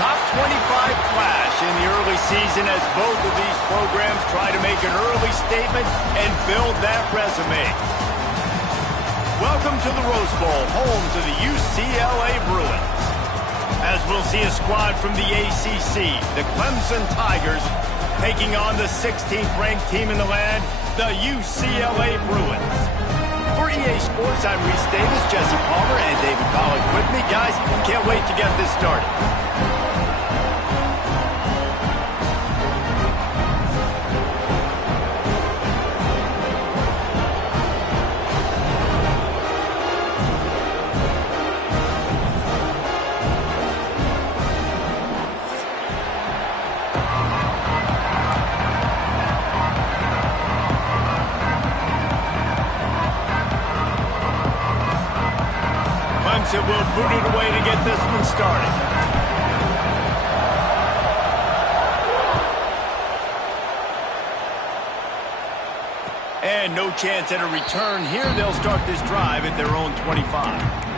top 25 clash in the early season as both of these programs try to make an early statement and build that resume. Welcome to the Rose Bowl, home to the UCLA Bruins. As we'll see a squad from the ACC, the Clemson Tigers, taking on the 16th ranked team in the land, the UCLA Bruins. For EA Sports, I'm Reese Davis, Jesse Palmer, and David Pollack with me. Guys, can't wait to get this started. Clemson will boot it away to get this one started. And no chance at a return here. They'll start this drive at their own 25.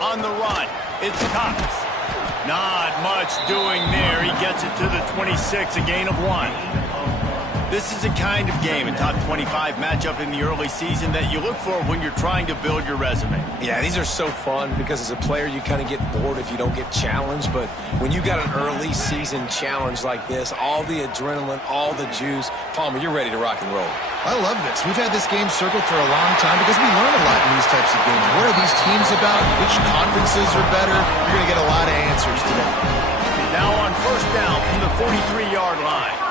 On the run, it's Cox. Not much doing there. He gets it to the 26, a gain of 1. This is the kind of game, a top 25 matchup in the early season that you look for when you're trying to build your resume. Yeah, these are so fun because as a player you kind of get bored if you don't get challenged, but when you got an early season challenge like this, all the adrenaline, all the juice, Palmer, you're ready to rock and roll. I love this. We've had this game circled for a long time because we learn a lot in these types of games. What are these teams about? Which conferences are better? You're going to get a lot of answers today. Now on first down from the 43-yard line.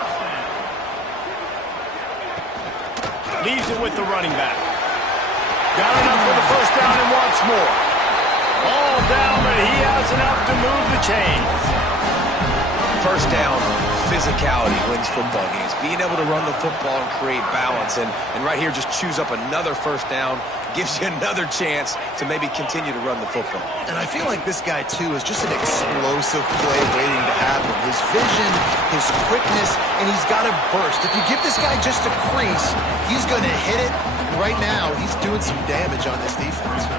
Leaves it with the running back. Got enough for the first down and wants more. All down, but he has enough to move the chains. First down, physicality wins football games. Being able to run the football and create balance. And right here, just choose up another first down. Gives you another chance to maybe continue to run the football. And I feel like this guy, too, is just an explosive play waiting to happen. His vision, his quickness, and he's got a burst. If you give this guy just a crease, he's going to hit it. And right now, he's doing some damage on this defense.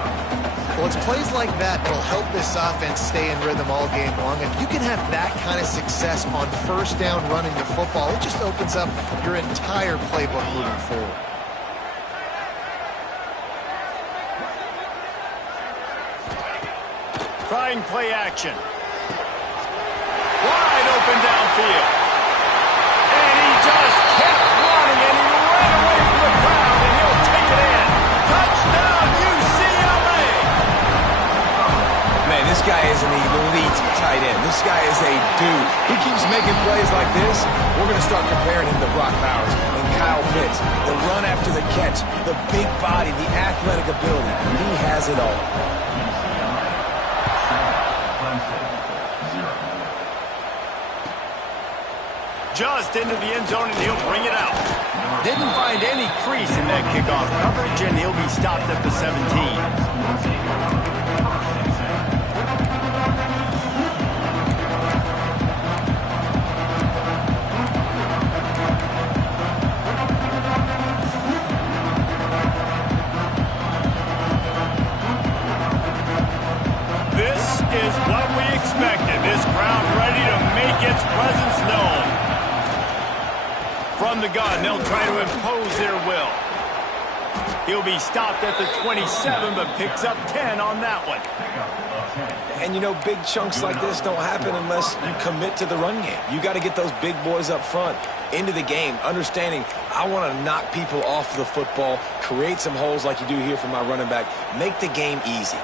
Well, it's plays like that that'll help this offense stay in rhythm all game long. If you can have that kind of success on first down running the football, it just opens up your entire playbook moving forward. Trying play action. Wide open downfield. And he just kept running, and he ran away from the crowd, and he'll take it in. Touchdown, UCLA! Man, this guy is an elite tight end. This guy is a dude. He keeps making plays like this. We're going to start comparing him to Brock Bowers and Kyle Pitts. The run after the catch, the big body, the athletic ability. He has it all. Just into the end zone, and he'll bring it out. Didn't find any crease in that kickoff coverage, and he'll be stopped at the 17. This is what we expected. This crowd ready to make its presence known. From the gun, they'll try to impose their will. He'll be stopped at the 27, but picks up 10 on that one. And, you know, big chunks like this don't happen unless you commit to the run game. You got to get those big boys up front into the game, understanding I want to knock people off the football, create some holes like you do here for my running back, make the game easy.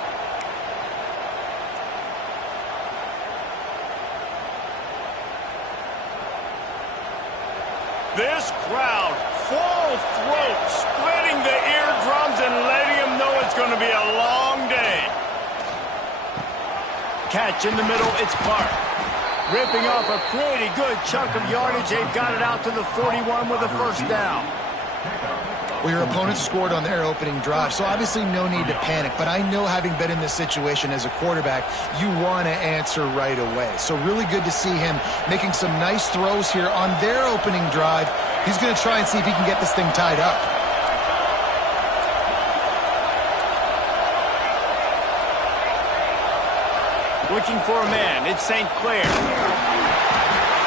This crowd, full throat, splitting the eardrums and letting them know it's going to be a long day. Catch in the middle, it's Clark. Ripping off a pretty good chunk of yardage. They've got it out to the 41 with a first down. Well, your opponent scored on their opening drive, so obviously no need to panic. But I know, having been in this situation as a quarterback, you want to answer right away. So really good to see him making some nice throws here on their opening drive. He's going to try and see if he can get this thing tied up. Looking for a man. It's St. Clair.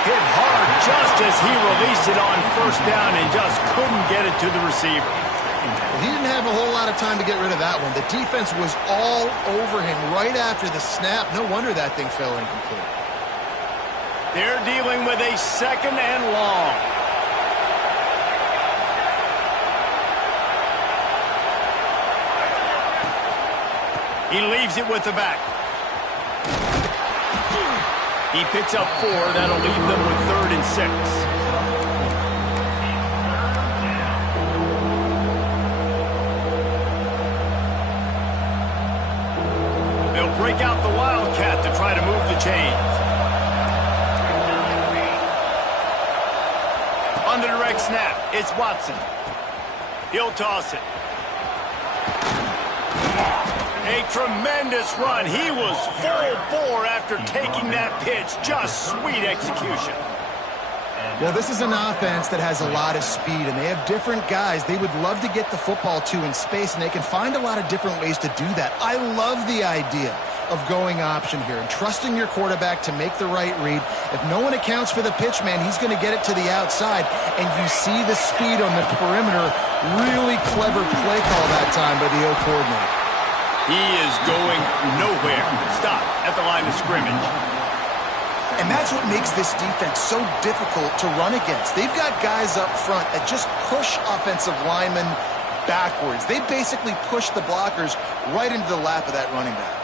Hit hard just as he released it on first down and just couldn't get it to the receiver. He didn't have a whole lot of time to get rid of that one. The defense was all over him right after the snap. No wonder that thing fell incomplete. They're dealing with a 2nd and long. He leaves it with the back. He picks up 4. That'll leave them with 3rd and 6. They'll break out the Wildcat to try to move the chains. On the direct snap, it's Watson. He'll toss it. A tremendous run. He was full bore after taking that pitch. Just sweet execution. Well, this is an offense that has a lot of speed, and they have different guys they would love to get the football to in space, and they can find a lot of different ways to do that. I love the idea of going option here and trusting your quarterback to make the right read. If no one accounts for the pitch, man, he's going to get it to the outside, and you see the speed on the perimeter. Really clever play call that time by the O coordinator. He is going nowhere. Stop at the line of scrimmage. And that's what makes this defense so difficult to run against. They've got guys up front that just push offensive linemen backwards. They basically push the blockers right into the lap of that running back.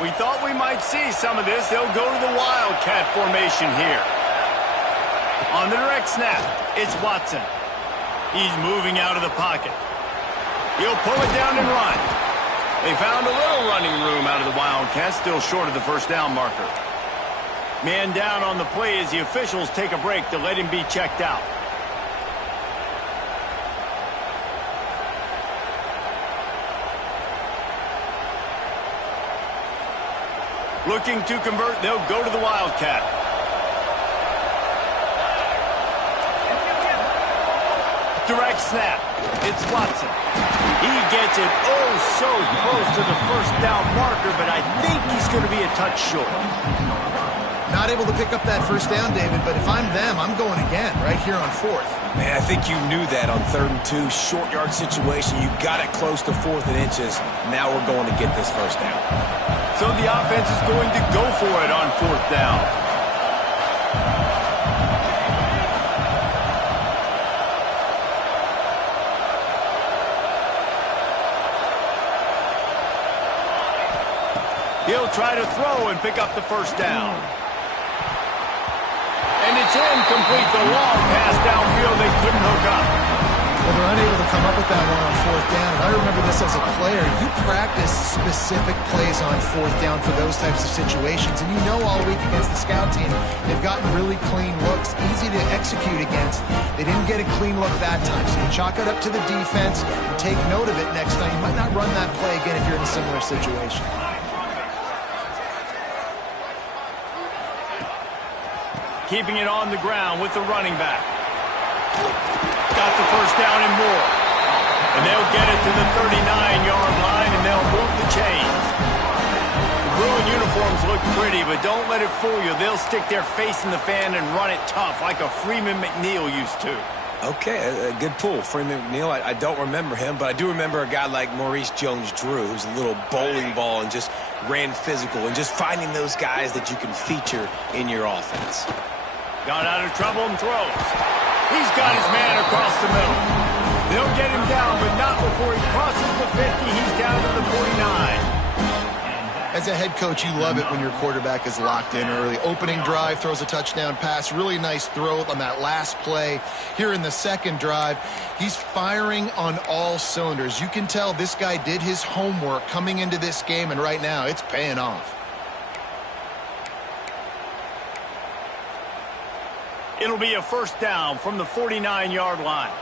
We thought we might see some of this. They'll go to the Wildcat formation here. On the direct snap, it's Watson. He's moving out of the pocket. He'll pull it down and run. They found a little running room out of the Wildcats, still short of the first down marker. Man down on the play as the officials take a break to let him be checked out. Looking to convert, they'll go to the Wildcat. Direct snap. It's Watson. He gets it oh so close to the first down marker, but I think he's going to be a touch short. Not able to pick up that first down, David, but if I'm them, I'm going again right here on 4th. Man, I think you knew that on 3rd and 2, short yard situation. You got it close to 4th and inches. Now we're going to get this first down. So the offense is going to go for it on 4th down. He'll try to throw and pick up the first down. And it's incomplete. The long pass downfield they couldn't hook up. Well, they're unable to come up with that one on 4th down. And I remember this as a player. You practice specific plays on 4th down for those types of situations. And you know all week against the scout team, they've gotten really clean looks, easy to execute against. They didn't get a clean look that time. So you chalk it up to the defense and take note of it next time. You might not run that play again if you're in a similar situation. Keeping it on the ground with the running back. Got the first down and more. And they'll get it to the 39-yard line, and they'll move the chains. The blue uniforms look pretty, but don't let it fool you. They'll stick their face in the fan and run it tough like a Freeman McNeil used to. Okay, a good pull. Freeman McNeil, I don't remember him, but I do remember a guy like Maurice Jones-Drew, who's a little bowling ball and just ran physical, and just finding those guys that you can feature in your offense. Got out of trouble and throws. He's got his man across the middle. They'll get him down, but not before he crosses the 50. He's down to the 49. As a head coach, you love it when your quarterback is locked in early. Opening drive, throws a touchdown pass. Really nice throw on that last play. Here in the second drive, he's firing on all cylinders. You can tell this guy did his homework coming into this game, and right now it's paying off. It'll be a first down from the 49-yard line.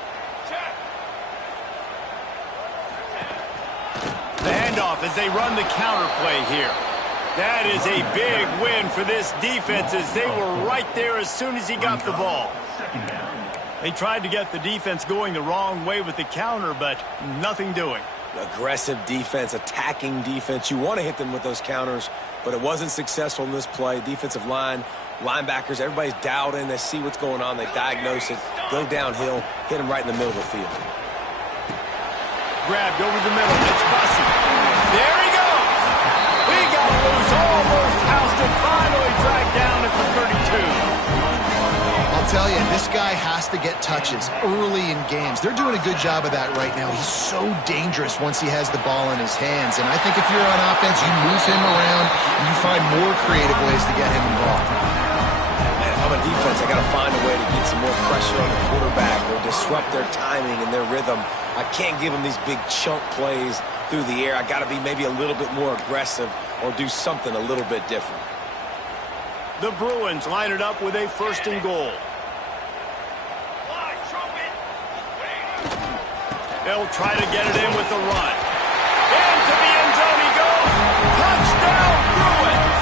The handoff as they run the counter play here. That is a big win for this defense as they were right there as soon as he got the ball. They tried to get the defense going the wrong way with the counter, but nothing doing. Aggressive defense, attacking defense. You want to hit them with those counters, but it wasn't successful in this play. Defensive line, linebackers, everybody's dialed in. They see what's going on. They diagnose it, go downhill, hit them right in the middle of the field. Grabbed over the middle. It's Bussy. There he goes. He got loose, almost housed it, finally dragged down at the 32. I'll tell you, this guy has to get touches early in games. They're doing a good job of that right now. He's so dangerous once he has the ball in his hands. And I think if you're on offense, you move him around and you find more creative ways to get him involved. And if I'm a defense, I got to find a way to get some more pressure on the quarterback or disrupt their timing and their rhythm. I can't give them these big chunk plays through the air. I got to be maybe a little bit more aggressive or do something a little bit different. The Bruins line it up with a 1st and goal. They'll try to get it in with the run. Into the end zone he goes. Touchdown, Bruins!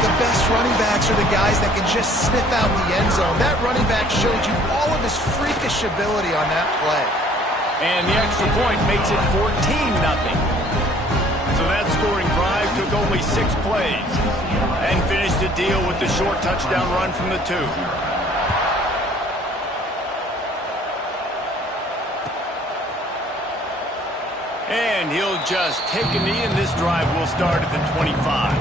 The best running backs are the guys that can just sniff out the end zone. That running back showed you all of his freakish ability on that play. And the extra point makes it 14-0. So that scoring drive took only 6 plays and finished the deal with the short touchdown run from the 2. And he'll just take a knee, and this drive will start at the 25.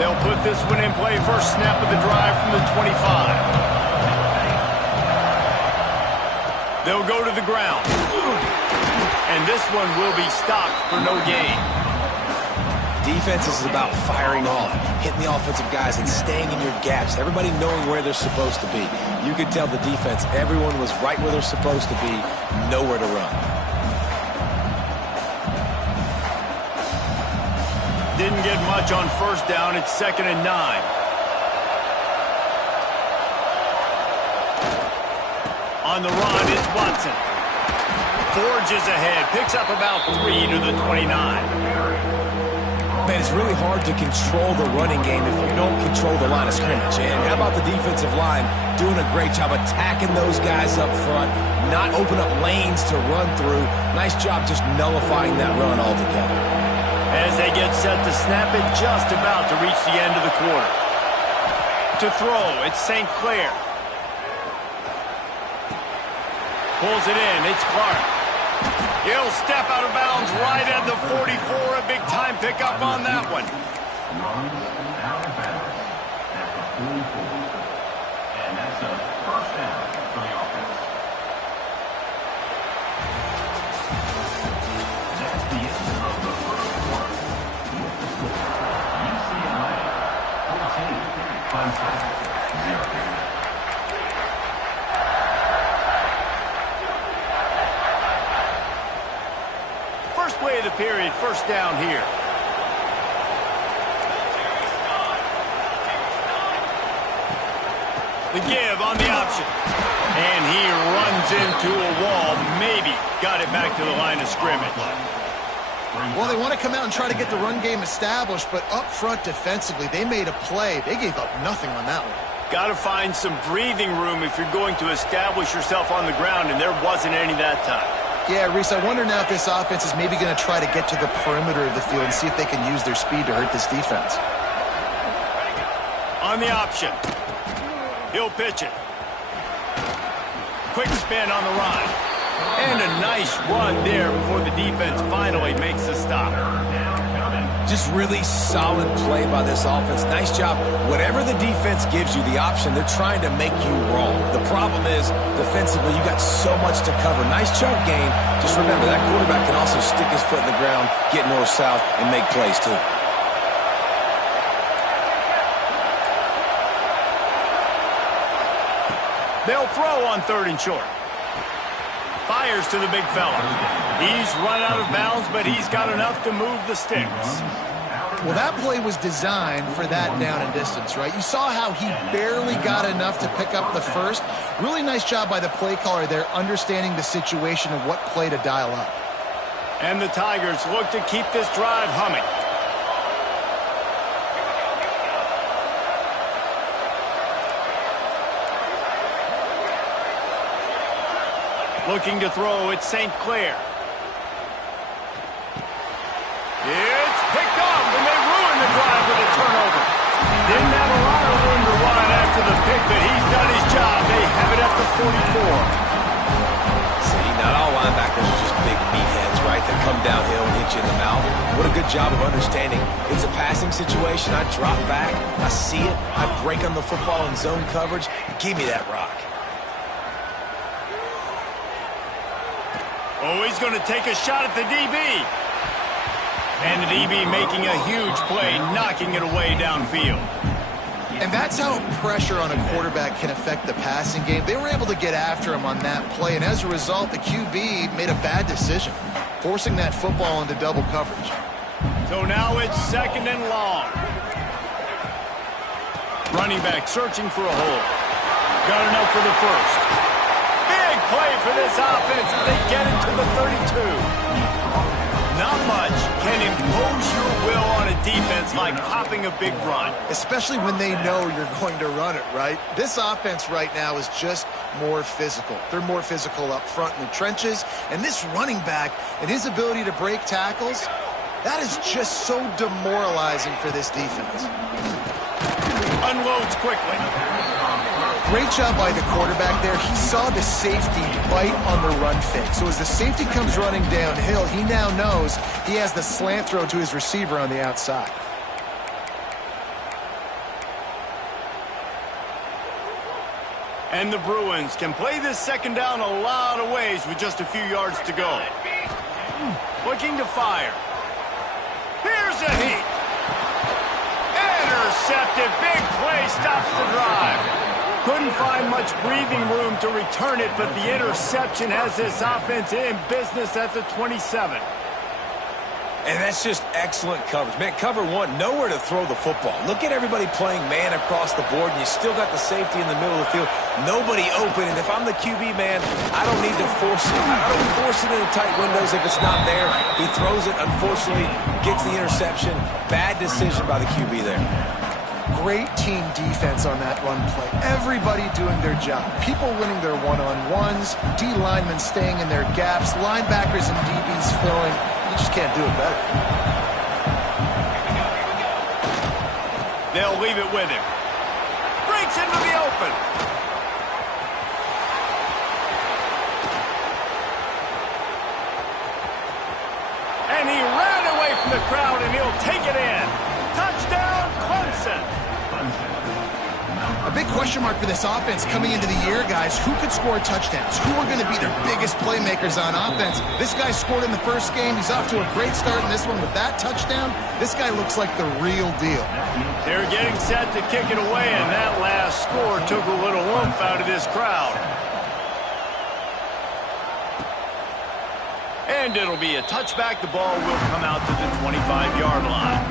They'll put this one in play. First snap of the drive from the 25. They'll go to the ground. And this one will be stopped for no gain. Defense is about firing off, hitting the offensive guys and staying in your gaps. Everybody knowing where they're supposed to be. You could tell the defense, everyone was right where they're supposed to be, nowhere to run. Didn't get much on first down. It's 2nd and 9. On the run, it's Watson. Forges ahead, picks up about 3 to the 29. Man, it's really hard to control the running game if you don't control the line of scrimmage. And how about the defensive line doing a great job attacking those guys up front, not open up lanes to run through. Nice job just nullifying that run altogether. As they get set to snap it, just about to reach the end of the quarter. To throw, it's St. Clair. Pulls it in, it's Clark. He'll step out of bounds right at the 44. A big-time pickup on that one. And that's a first down for the offense. That's the end of the first quarter. With the score, UCLA 14, Clemson 0. First play of the period, first down here. The give on the option. And he runs into a wall. Maybe got it back to the line of scrimmage. Well, they want to come out and try to get the run game established, but up front defensively, they made a play. They gave up nothing on that one. Got to find some breathing room if you're going to establish yourself on the ground, and there wasn't any that time. Yeah, Reese, I wonder now if this offense is maybe going to try to get to the perimeter of the field and see if they can use their speed to hurt this defense. On the option. He'll pitch it. Quick spin on the run. And a nice run there before the defense finally makes the stop. Just really solid play by this offense. Nice job. Whatever the defense gives you, the option, they're trying to make you wrong. The problem is, defensively, you got so much to cover. Nice chunk game. Just remember, that quarterback can also stick his foot in the ground, get north-south, and make plays, too. They'll throw on 3rd and short. Fires to the big fella. He's run out of bounds, but he's got enough to move the sticks. Well, that play was designed for that down and distance, right? You saw how he barely got enough to pick up the first. Really nice job by the play caller there, understanding the situation and what play to dial up. And the Tigers look to keep this drive humming. Looking to throw, it's St. Clair. It's picked off, and they ruined the drive with a turnover. Didn't have a lot of room to run after the pick, but he's done his job. They have it at the 44. See, not all linebackers are just big meatheads, right, that come downhill and hit you in the mouth. What a good job of understanding. It's a passing situation. I drop back. I see it. I break on the football in zone coverage. Give me that rock. Oh, he's going to take a shot at the DB. And the DB making a huge play, knocking it away downfield. And that's how pressure on a quarterback can affect the passing game. They were able to get after him on that play, and as a result, the QB made a bad decision, forcing that football into double coverage. So now it's 2nd and long. Running back searching for a hole. Got enough for the first. Big play for this offense as they get it to the 32. Not much can impose your will on a defense like popping a big run. Especially when they know you're going to run it, right? This offense right now is just more physical. They're more physical up front in the trenches. And this running back and his ability to break tackles, that is just so demoralizing for this defense. Unloads quickly. Great job by the quarterback there. He saw the safety bite on the run fake. So as the safety comes running downhill, he now knows he has the slant throw to his receiver on the outside. And the Bruins can play this 2nd down a lot of ways with just a few yards to go. Looking to fire. Here's a heat. Intercepted. Big play stops the drive. Couldn't find much breathing room to return it, but the interception has this offense in business at the 27. And that's just excellent coverage. Man, cover one, nowhere to throw the football. Look at everybody playing man across the board, and you still got the safety in the middle of the field. Nobody open, and if I'm the QB, man, I don't need to force it. I don't force it into tight windows if it's not there. He throws it, unfortunately, gets the interception. Bad decision by the QB there. Great team defense on that run play. Everybody doing their job. People winning their one-on-ones, D linemen staying in their gaps, linebackers and DBs filling. You just can't do it better. They'll leave it with him. Breaks into the open. And he ran away from the crowd, and he'll take it in. Touchdown, Clemson. A big question mark for this offense coming into the year, guys. Who could score touchdowns? Who are going to be their biggest playmakers on offense? This guy scored in the first game. He's off to a great start in this one with that touchdown. This guy looks like the real deal. They're getting set to kick it away, and that last score took a little oomph out of this crowd. And it'll be a touchback. The ball will come out to the 25-yard line.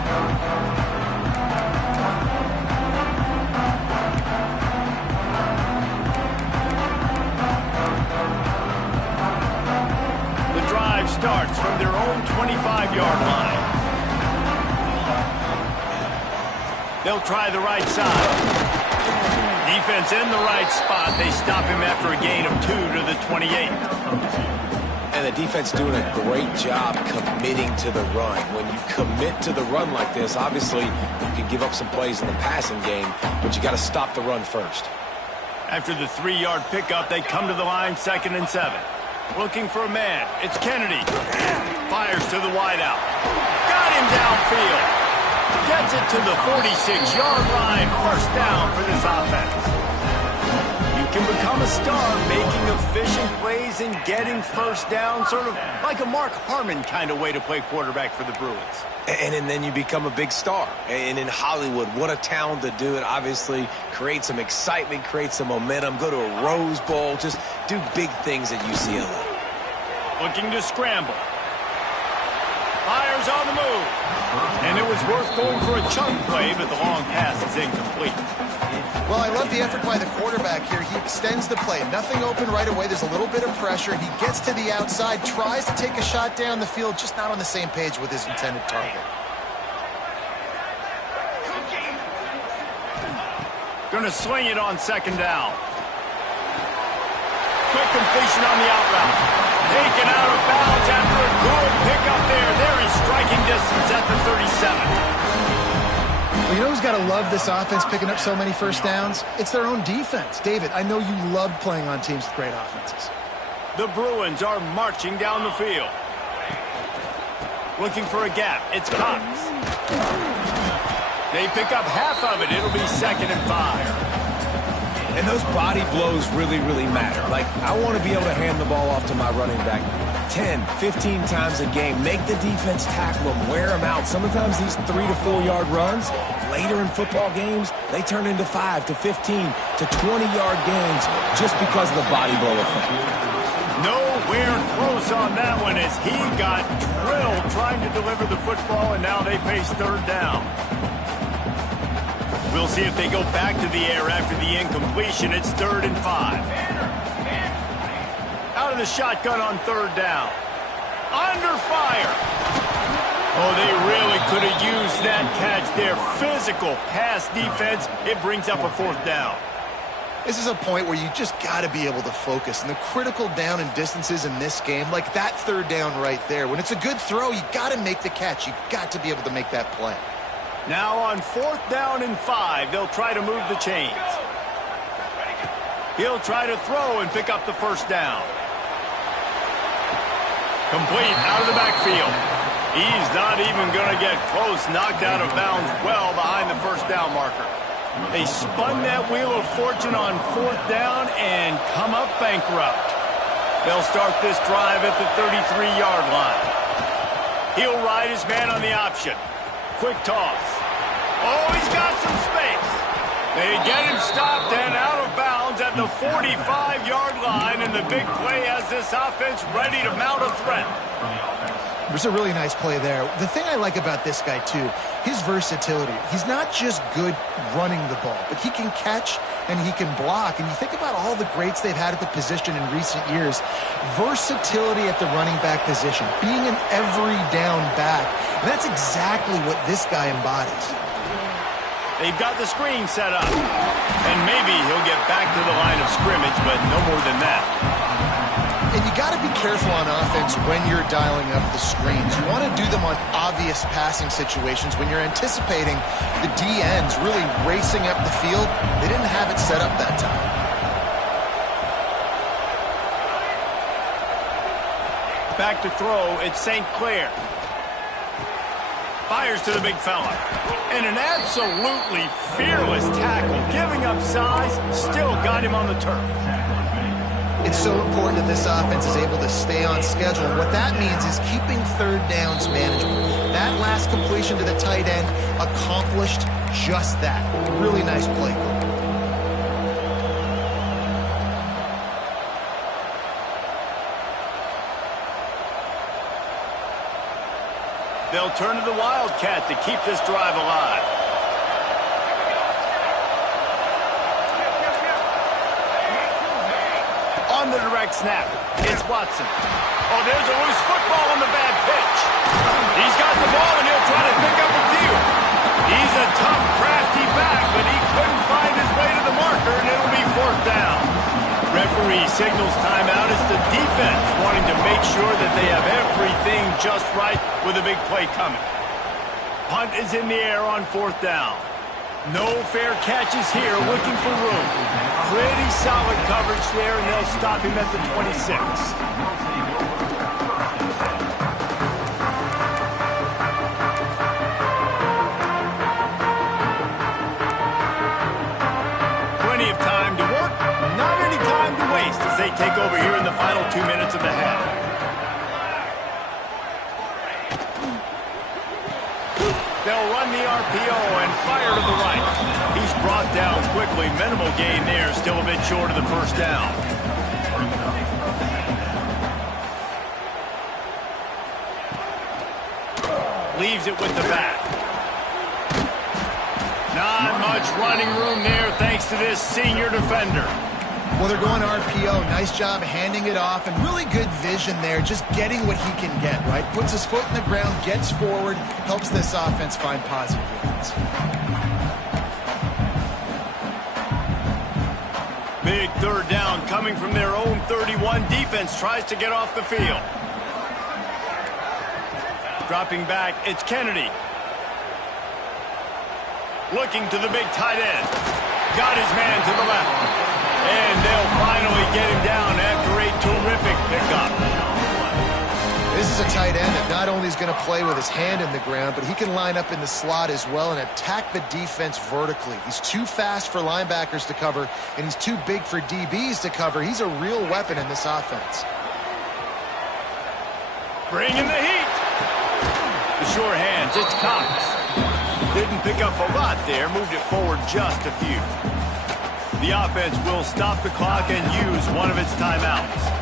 Starts from their own 25-yard line. They'll try the right side. Defense in the right spot. They stop him after a gain of 2 to the 28. And the defense doing a great job committing to the run. When you commit to the run like this, obviously you can give up some plays in the passing game, but you got to stop the run first. After the 3-yard pickup, they come to the line 2nd and 7. Looking for a man. It's Kennedy. Fires to the wideout. Got him downfield. Gets it to the 46-yard line. First down for this offense. You can become a star making efficient plays and getting first down, sort of like a Mark Harmon kind of way to play quarterback for the Bruins. And then you become a big star. And in Hollywood, what a talent to do it. Obviously, create some excitement, create some momentum, go to a Rose Bowl, just do big things at UCLA. Looking to scramble. Fires on the move. And it was worth going for a chunk play, but the long pass is incomplete. Well, I love the effort by the quarterback here. He extends the play. Nothing open right away. There's a little bit of pressure. He gets to the outside, tries to take a shot down the field, just not on the same page with his intended target. Going to sling it on second down. Quick completion on the out route. Taken out of bounds after a good pickup there. They're in striking distance at the 37. Well, you know who's got to love this offense picking up so many first downs? It's their own defense. David, I know you loved playing on teams with great offenses. The Bruins are marching down the field. Looking for a gap. It's Cox. They pick up half of it. It'll be 2nd and 5. And those body blows really, really matter. Like, I want to be able to hand the ball off to my running back 10, 15 times a game. Make the defense tackle them, wear them out. Sometimes these 3 to 4 yard runs, later in football games, they turn into 5 to 15 to 20-yard gains just because of the body blow effect. Nowhere close on that one as he got drilled trying to deliver the football, and now they face 3rd down. We'll see if they go back to the air after the incompletion. It's 3rd and 5. Out of the shotgun on 3rd down. Under fire. Oh, they really could have used that catch there. Physical pass defense. It brings up a 4th down. This is a point where you just got to be able to focus. And the critical down and distances in this game, like that 3rd down right there, when it's a good throw, you got to make the catch. You got to be able to make that play. Now on 4th down and 5, they'll try to move the chains. He'll try to throw and pick up the 1st down. Complete out of the backfield. He's not even going to get close. Knocked out of bounds well behind the 1st down marker. They spun that wheel of fortune on 4th down and come up bankrupt. They'll start this drive at the 33-yard line. He'll ride his man on the option. Quick toss. Oh, he's got some space. They get him stopped and out of bounds at the 45-yard line, and the big play has this offense ready to mount a threat. There's a really nice play there. The thing I like about this guy, too, his versatility. He's not just good running the ball, but he can catch and he can block. And you think about all the greats they've had at the position in recent years. Versatility at the running back position, being an every down back. And that's exactly what this guy embodies. They've got the screen set up. And maybe he'll get back to the line of scrimmage, but no more than that. And you got to be careful on offense when you're dialing up the screens. You want to do them on obvious passing situations when you're anticipating the DNs really racing up the field. They didn't have it set up that time. Back to throw, it's St. Clair. Fires to the big fella. And an absolutely fearless tackle. Giving up size, still got him on the turf. It's so important that this offense is able to stay on schedule. And what that means is keeping 3rd downs manageable. That last completion to the tight end accomplished just that. Really nice play. They'll turn to the Wildcat to keep this drive alive. On the direct snap, it's Watson. Oh, there's a loose football on the bad pitch. He's got the ball, and he'll try to pick up a few. He's a tough, crafty back, but he couldn't find his way to the marker, and it'll be 4th down. Referee signals timeout. It's the defense wanting to make sure that they have everything just right with a big play coming. Punt is in the air on 4th down. No fair catches here, looking for room. Pretty solid coverage there, and they'll stop him at the 26. Plenty of time to work, not any time to waste as they take over here in the final 2 minutes of the half. They'll run the RPO and fire to the right. He's brought down quickly. Minimal gain there. Still a bit short of the 1st down. Leaves it with the back. Not much running room there thanks to this senior defender. Well, they're going RPO. Nice job handing it off, and really good vision there, just getting what he can get, right? Puts his foot in the ground, gets forward, helps this offense find positive yards. Big third down coming from their own 31. Defense tries to get off the field. Dropping back, it's Kennedy. Looking to the big tight end. Got his man to the left. And they'll finally get him down after a terrific pickup. This is a tight end that not only is going to play with his hand in the ground, but he can line up in the slot as well and attack the defense vertically. He's too fast for linebackers to cover, and he's too big for DBs to cover. He's a real weapon in this offense. Bringing the heat. The sure hands, it's Cox. Didn't pick up a lot there, moved it forward just a few. The offense will stop the clock and use one of its timeouts.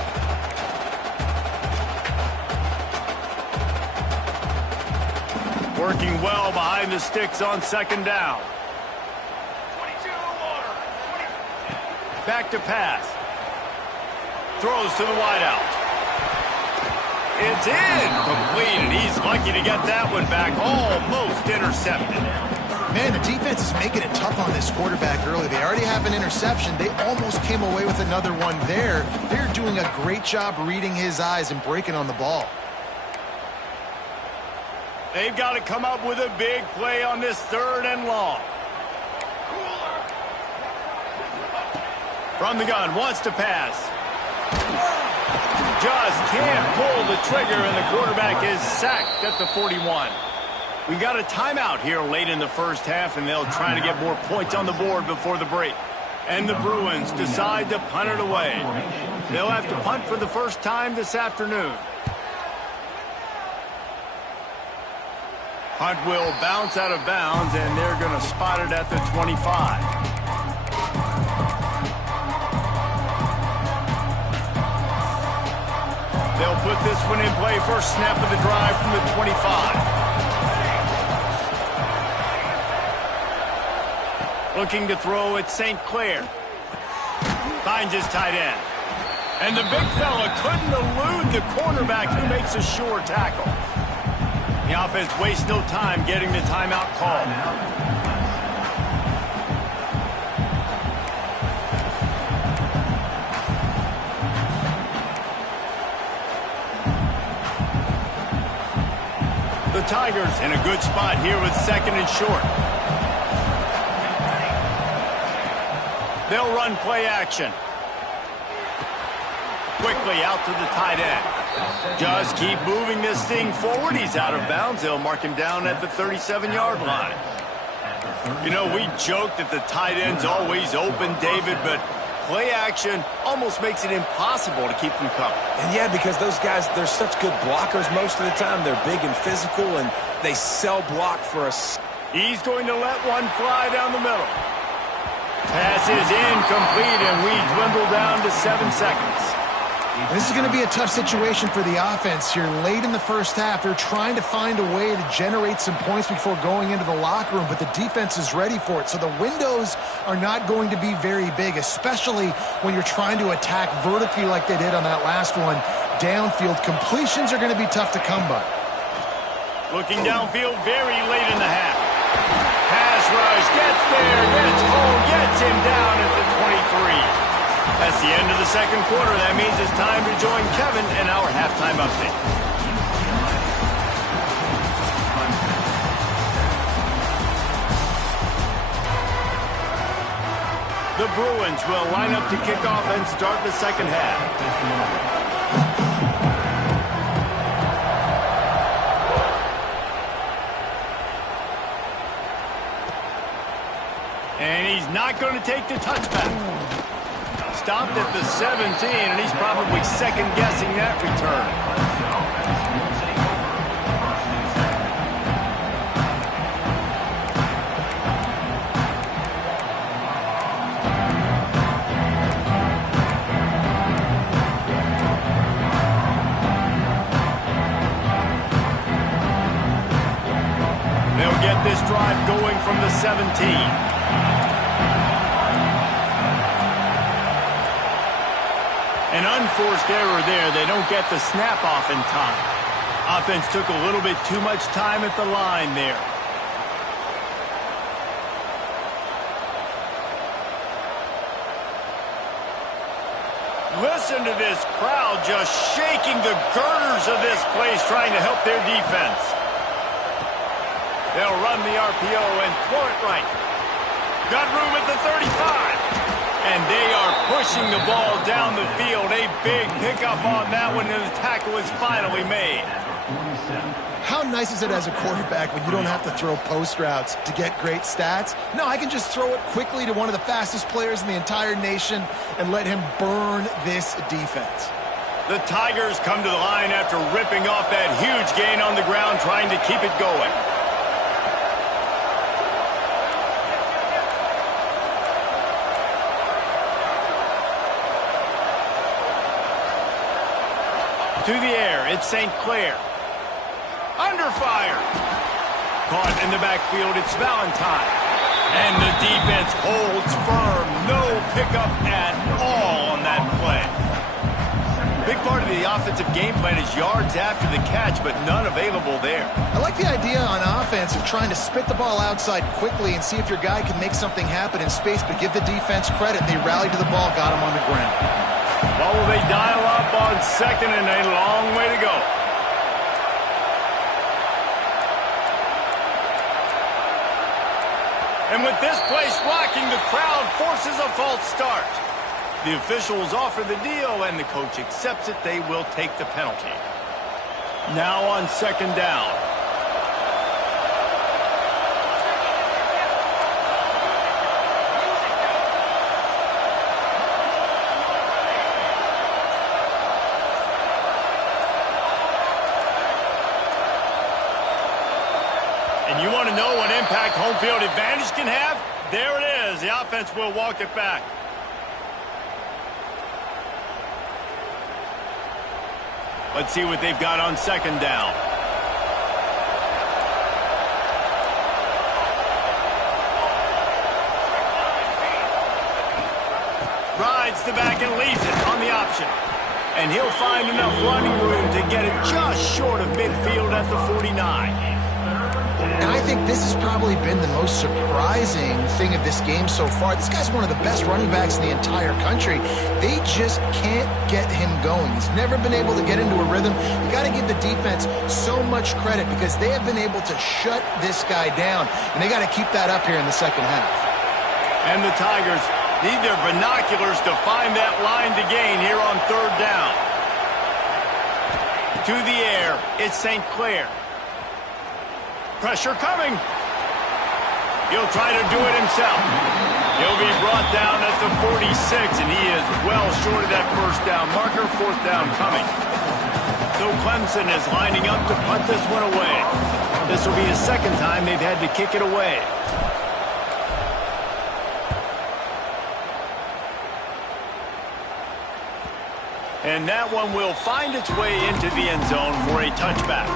Working well behind the sticks on second down. Back to pass. Throws to the wideout. It's incomplete, and he's lucky to get that one back. Almost intercepted. Man, the defense is making it tough on this quarterback early. They already have an interception. They almost came away with another one there. They're doing a great job reading his eyes and breaking on the ball. They've got to come up with a big play on this third and long. From the gun, wants to pass. Just can't pull the trigger, and the quarterback is sacked at the 41. We got a timeout here late in the first half, and they'll try to get more points on the board before the break. And the Bruins decide to punt it away. They'll have to punt for the first time this afternoon. Punt will bounce out of bounds, and they're going to spot it at the 25. They'll put this one in play. First snap of the drive from the 25. Looking to throw at St. Clair. Finds his tight end. And the big fella couldn't elude the cornerback who makes a sure tackle. The offense wastes no time getting the timeout called. The Tigers in a good spot here with second and short. They'll run play action. Quickly out to the tight end. Just keep moving this thing forward. He's out of bounds. They'll mark him down at the 37-yard line. You know, we joke that the tight end's always open, David, but play action almost makes it impossible to keep them covered. And yeah, because those guys, they're such good blockers most of the time. They're big and physical, and they sell block for us. He's going to let one fly down the middle. Pass is incomplete, and we dwindle down to 7 seconds. This is going to be a tough situation for the offense here. Late in the first half, they're trying to find a way to generate some points before going into the locker room, but the defense is ready for it. So the windows are not going to be very big, especially when you're trying to attack vertically like they did on that last one. Downfield completions are going to be tough to come by. Looking downfield very late in the half. Pass rush, gets there, gets home, gets him down at the 23. That's the end of the second quarter. That means it's time to join Kevin in our halftime update. The Bruins will line up to kick off and start the second half. And he's not going to take the touchback. Stopped at the 17, and he's probably second-guessing that return. get this drive going from the 17. An unforced error there. They don't get the snap off in time. Offense took a little bit too much time at the line there. Listen to this crowd just shaking the girders of this place trying to help their defense. They'll run the RPO and throw it right. Got room at the 35. And they are pushing the ball down the field. A big pickup on that one, and the tackle is finally made. How nice is it as a quarterback when you don't have to throw post routes to get great stats? No, I can just throw it quickly to one of the fastest players in the entire nation and let him burn this defense. The Tigers come to the line after ripping off that huge gain on the ground, trying to keep it going. To the air, it's St. Clair. Under fire. Caught in the backfield, it's Valentine. And the defense holds firm. No pickup at all on that play. Big part of the offensive game plan is yards after the catch, but none available there. I like the idea on offense of trying to spit the ball outside quickly and see if your guy can make something happen in space, but give the defense credit. They rallied to the ball, got him on the ground. Well, will they dial up on second and a long way to go? And with this place rocking, the crowd forces a false start. The officials offer the deal, and the coach accepts it. They will take the penalty. Now on second down. And you want to know what impact home field advantage can have? There it is. The offense will walk it back. Let's see what they've got on second down. Rides the back and leaves it on the option. And he'll find enough running room to get it just short of midfield at the 49. And I think this has probably been the most surprising thing of this game so far. This guy's one of the best running backs in the entire country. They just can't get him going. He's never been able to get into a rhythm. You got to give the defense so much credit because they have been able to shut this guy down. And they got to keep that up here in the second half. And the Tigers need their binoculars to find that line to gain here on third down. To the air, it's St. Clair. Pressure coming. He'll try to do it himself. He'll be brought down at the 46, and he is well short of that first down marker. Fourth down coming. So Clemson is lining up to punt this one away. This will be his second time they've had to kick it away. And that one will find its way into the end zone for a touchback.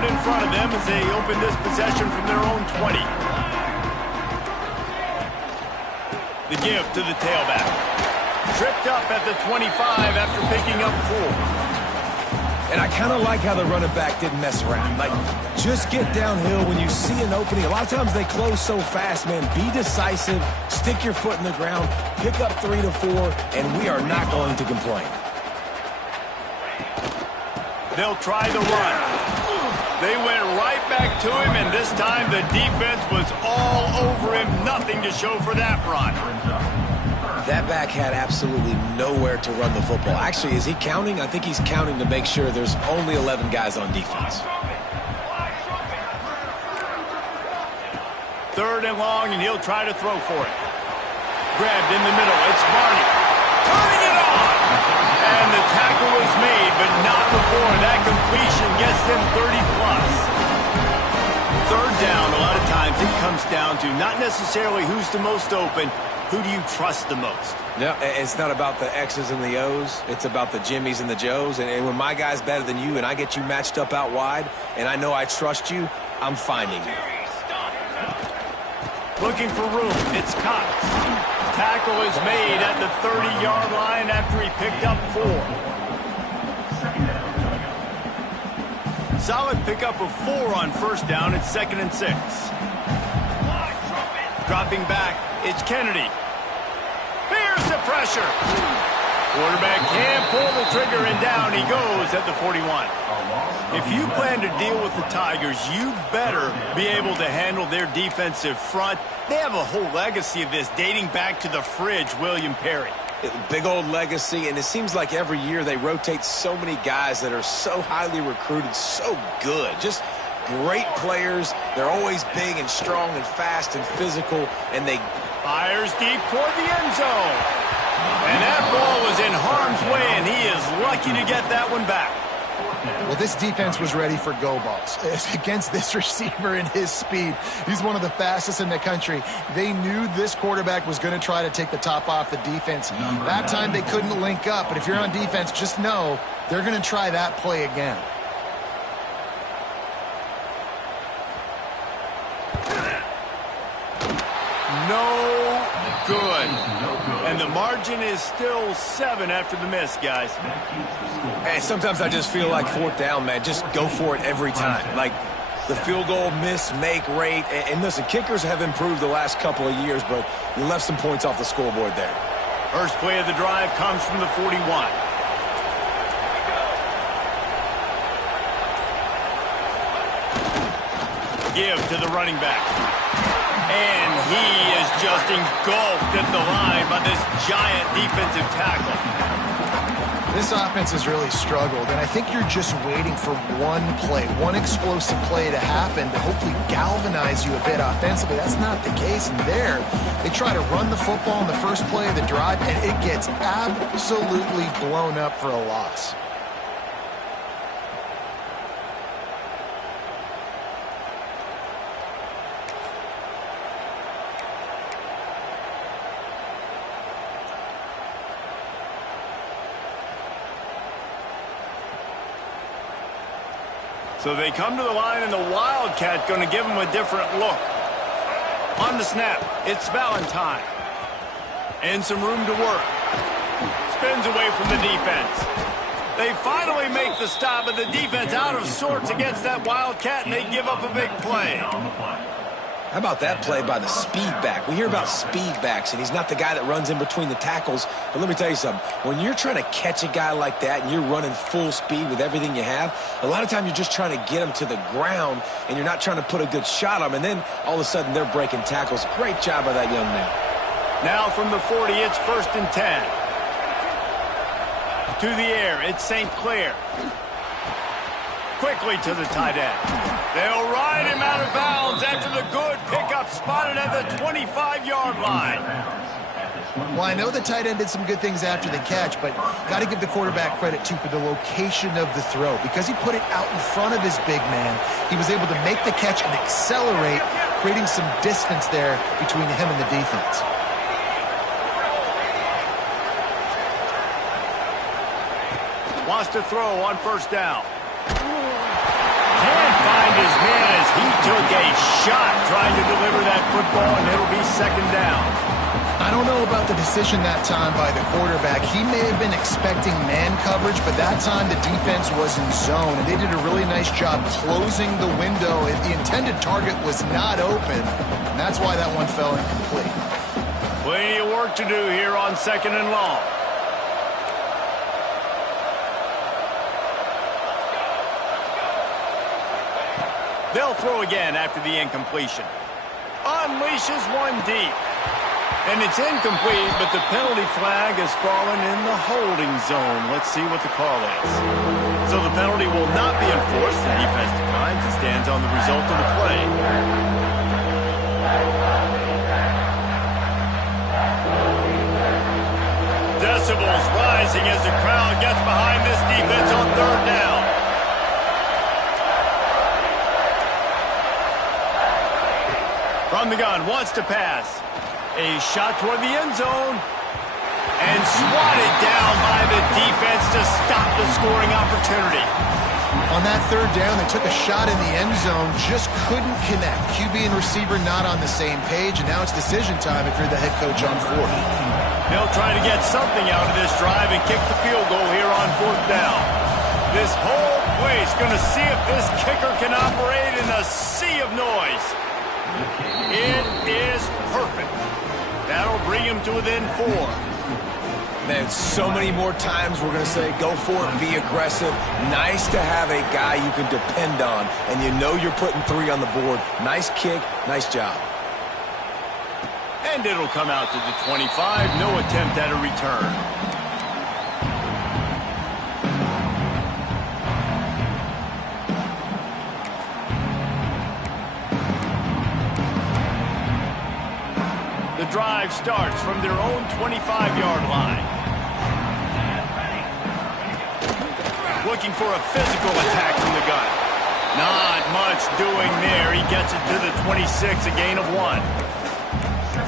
In front of them as they open this possession from their own 20. The give to the tailback. Tripped up at the 25 after picking up 4. And I kind of like how the running back didn't mess around. Like, just get downhill when you see an opening. A lot of times they close so fast, man. Be decisive, stick your foot in the ground, pick up 3 to 4, and we are not going to complain. They'll try the run. They went right back to him, and this time the defense was all over him. Nothing to show for that run. That back had absolutely nowhere to run the football. Actually, is he counting? I think he's counting to make sure there's only 11 guys on defense. Third and long, and he'll try to throw for it. Grabbed in the middle. It's Barney. Turning it on! And the tackle is made, but not before that completion gets them 30+. Third down, a lot of times comes down to not necessarily who's the most open, who do you trust the most? Yeah, it's not about the X's and the O's. It's about the Jimmys and the Joes. And when my guy's better than you and I get you matched up out wide and I know I trust you, I'm finding you. Looking for room. It's Cox. Tackle is made at the 30-yard line after he picked up 4. Solid pickup of 4 on first down. It's 2nd and 6. Dropping back, it's Kennedy. Here's the pressure. Quarterback can't pull the trigger, and down he goes at the 41. If you plan to deal with the Tigers, you better be able to handle their defensive front. They have a whole legacy of this dating back to the fridge, William Perry. Big old legacy, and it seems like every year they rotate so many guys that are so highly recruited, so good. Just great players. They're always big and strong and fast and physical, and they fires deep toward the end zone. And that ball was in harm's way, and he is lucky to get that one back. Well, this defense was ready for go balls. Against this receiver and his speed, he's one of the fastest in the country. They knew this quarterback was going to try to take the top off the defense. That time they couldn't link up, but if you're on defense, just know they're going to try that play again. No good. And the margin is still 7 after the miss, guys. Hey, sometimes I just feel like 4th down, man. Just go for it every time. Like the field goal miss-make rate. And listen, kickers have improved the last couple of years, but you left some points off the scoreboard there. First play of the drive comes from the 41. Give to the running back. And he is just engulfed at the line by this giant defensive tackle. This offense has really struggled, and I think you're just waiting for one play, one explosive play to happen to hopefully galvanize you a bit offensively. That's not the case, and there, they try to run the football in the first play of the drive, and it gets absolutely blown up for a loss. So they come to the line, and the Wildcat going to give them a different look. On the snap, it's Valentine. And some room to work. Spins away from the defense. They finally make the stop, but the defense out of sorts against that Wildcat, and they give up a big play. How about that play by the speed back? We hear about speed backs, and he's not the guy that runs in between the tackles. But let me tell you something. When you're trying to catch a guy like that and you're running full speed with everything you have, a lot of time you're just trying to get him to the ground, and you're not trying to put a good shot on him. And then all of a sudden they're breaking tackles. Great job by that young man. Now from the 40, it's 1st and 10. To the air, it's St. Clair. Quickly to the tight end. They'll ride him out of bounds after the good pickup spotted at the 25-yard line. Well, I know the tight end did some good things after the catch, but got to give the quarterback credit, too, for the location of the throw. Because he put it out in front of his big man, he was able to make the catch and accelerate, creating some distance there between him and the defense. Wants to throw on first down. Can't find his man as he took a shot trying to deliver that football, and it'll be 2nd down. I don't know about the decision that time by the quarterback. He may have been expecting man coverage, but that time the defense was in zone, and they did a really nice job closing the window. The intended target was not open, and that's why that one fell incomplete. Plenty of work to do here on 2nd and long. They'll throw again after the incompletion. Unleashes one deep. And it's incomplete, but the penalty flag has fallen in the holding zone. Let's see what the call is. So the penalty will not be enforced. The defense declines and stands on the result of the play. Decibels rising as the crowd gets behind this defense on 3rd down. From the gun, wants to pass. A shot toward the end zone. And swatted down by the defense to stop the scoring opportunity. On that third down, they took a shot in the end zone, just couldn't connect. QB and receiver not on the same page, and now it's decision time if you're the head coach on fourth. They'll try to get something out of this drive and kick the field goal here on fourth down. This whole place going to see if this kicker can operate in a sea of noise. It is perfect. That'll bring him to within 4. Man, so many more times we're going to say, go for it, be aggressive. Nice to have a guy you can depend on, and you know you're putting 3 on the board. Nice kick, nice job. And it'll come out to the 25. No attempt at a return. The drive starts from their own 25-yard line. Looking for a physical attack from the gun. Not much doing there. He gets it to the 26, a gain of 1.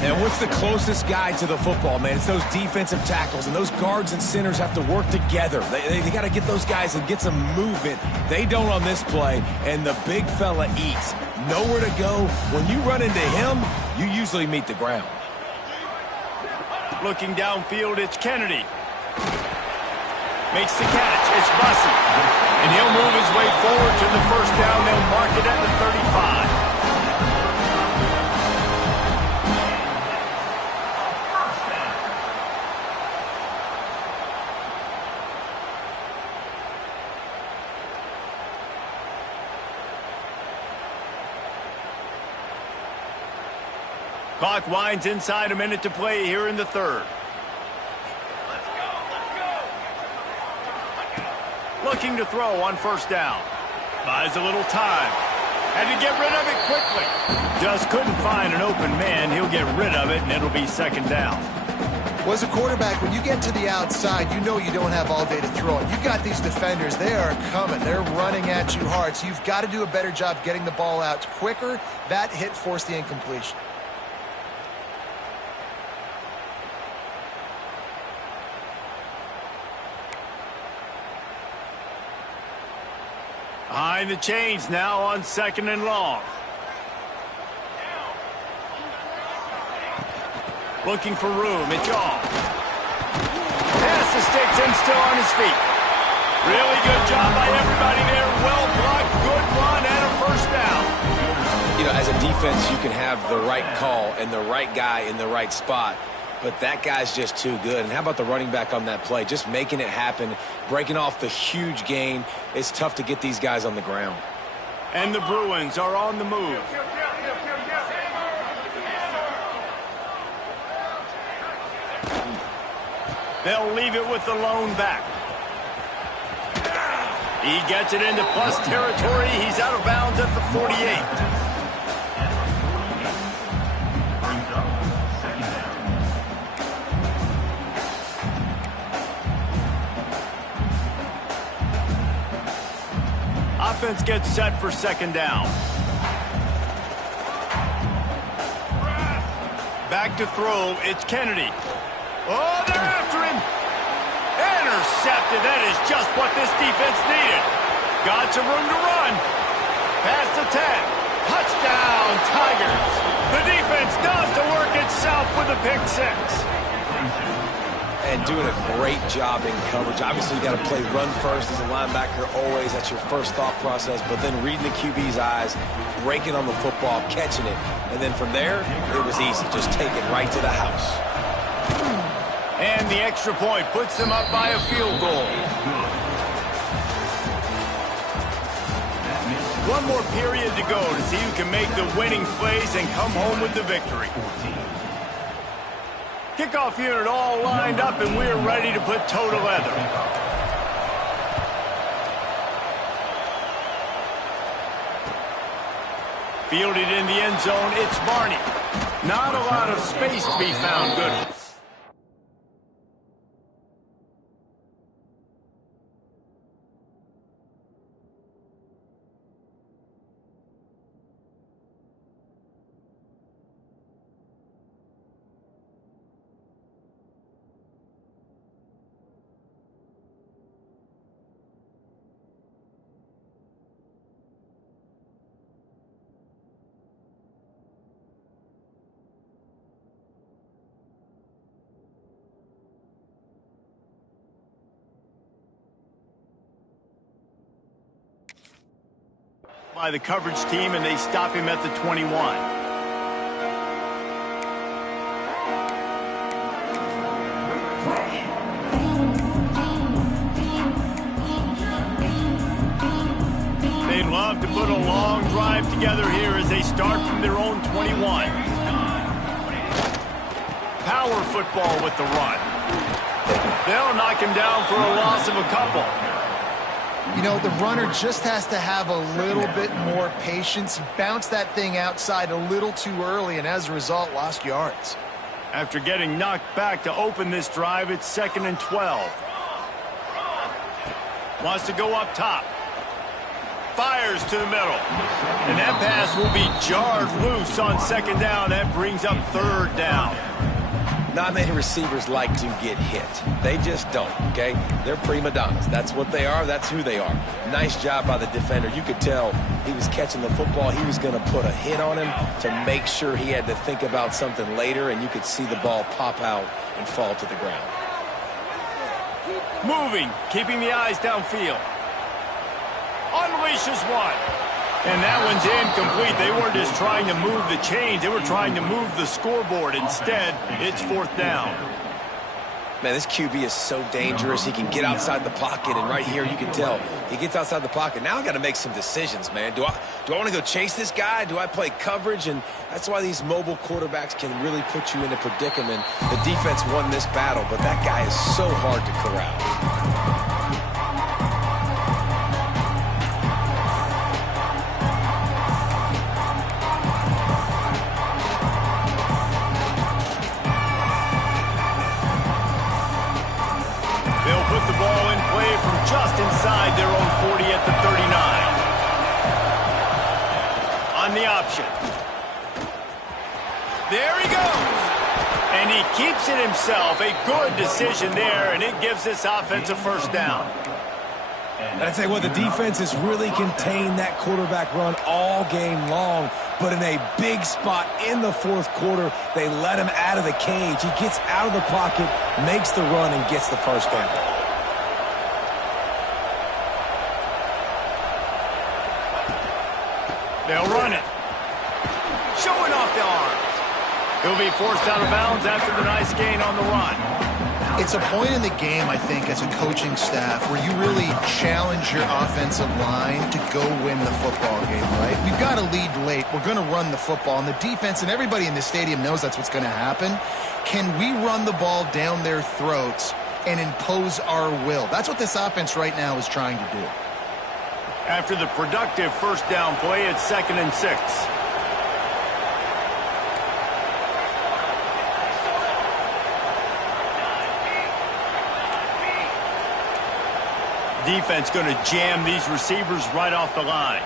And what's the closest guy to the football, man? It's those defensive tackles, and those guards and centers have to work together. They got to get those guys and get some movement. They don't on this play, and the big fella eats. Nowhere to go. When you run into him, you usually meet the ground. Looking downfield, it's Kennedy. Makes the catch. It's Bussey. And he'll move his way forward to the first down. They'll mark it at the 35. Clock winds inside a minute to play here in the third. Looking to throw on first down. Buys a little time. Had to get rid of it quickly. Just couldn't find an open man. He'll get rid of it, and it'll be second down. Well, as a quarterback, when you get to the outside, you know you don't have all day to throw it. You've got these defenders. They are coming. They're running at you hard. So you've got to do a better job getting the ball out quicker. That hit forced the incompletion. Behind the chains now on second and long. Looking for room. It's off. Pass the sticks and still on his feet. Really good job by everybody there. Well blocked. Good run and a first down. You know, as a defense, you can have the right call and the right guy in the right spot. But that guy's just too good. And how about the running back on that play? Just making it happen, breaking off the huge gain. It's tough to get these guys on the ground. And the Bruins are on the move. They'll leave it with the lone back. He gets it into plus territory. He's out of bounds at the 48. Offense gets set for second down. Back to throw, it's Kennedy. Oh, they're after him. Intercepted. That is just what this defense needed. Got some room to run. Past the 10. Touchdown, Tigers. The defense does the work itself with a pick 6. And doing a great job in coverage. Obviously, you got to play run first as a linebacker always. That's your first thought process. But then reading the QB's eyes, breaking on the football, catching it. And then from there, it was easy. Just take it right to the house. And the extra point puts them up by a field goal. One more period to go to see who can make the winning plays and come home with the victory. Kickoff unit all lined up, and we're ready to put toe to leather. Fielded in the end zone, it's Barney. Not a lot of space to be found. Good. by the coverage team, and they stop him at the 21. They'd love to put a long drive together here as they start from their own 21. Power football with the run. They'll knock him down for a loss of a couple. You know, the runner just has to have a little bit more patience. He bounced that thing outside a little too early, and as a result, lost yards. After getting knocked back to open this drive, it's 2nd and 12. Wants to go up top. Fires to the middle. And that pass will be jarred loose on 2nd down. That brings up 3rd down. Not many receivers like to get hit. They just don't, okay? They're prima donnas. That's what they are. That's who they are. Nice job by the defender. You could tell he was catching the football. He was going to put a hit on him to make sure he had to think about something later, and you could see the ball pop out and fall to the ground. Moving, keeping the eyes downfield. Unleashes one. And that one's incomplete. They weren't just trying to move the chains. They were trying to move the scoreboard. Instead, it's 4th down. Man, this QB is so dangerous. He can get outside the pocket, and right here you can tell he gets outside the pocket. Now I got to make some decisions, man. Do I want to go chase this guy? Do I play coverage? And that's why these mobile quarterbacks can really put you in a predicament. The defense won this battle, but that guy is so hard to corral. Put the ball in play from just inside their own 40 at the 39. On the option. There he goes. And he keeps it himself. A good decision there, and it gives this offense a 1st down. And I'd say, well, the defense has really contained that quarterback run all game long, but in a big spot in the 4th quarter, they let him out of the cage. He gets out of the pocket, makes the run, and gets the 1st down. They'll run it. Showing off the arms. He'll be forced out of bounds after the nice gain on the run. It's a point in the game, I think, as a coaching staff where you really challenge your offensive line to go win the football game, right? We've got to lead late. We're going to run the football. And the defense and everybody in the stadium knows that's what's going to happen. Can we run the ball down their throats and impose our will? That's what this offense right now is trying to do. After the productive 1st down play, it's 2nd and 6. Defense going to jam these receivers right off the line.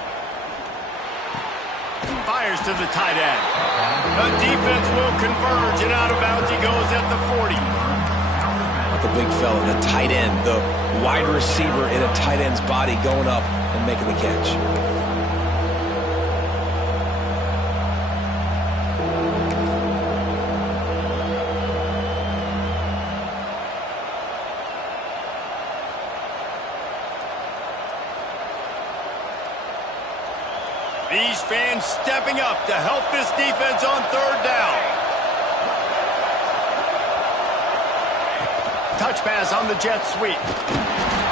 Fires to the tight end. The defense will converge, and out of bounds he goes at the 40. The big fella, the tight end, the wide receiver in a tight end's body going up and making the catch. These fans stepping up to help this defense on 3rd down. Touch pass on the jet sweep.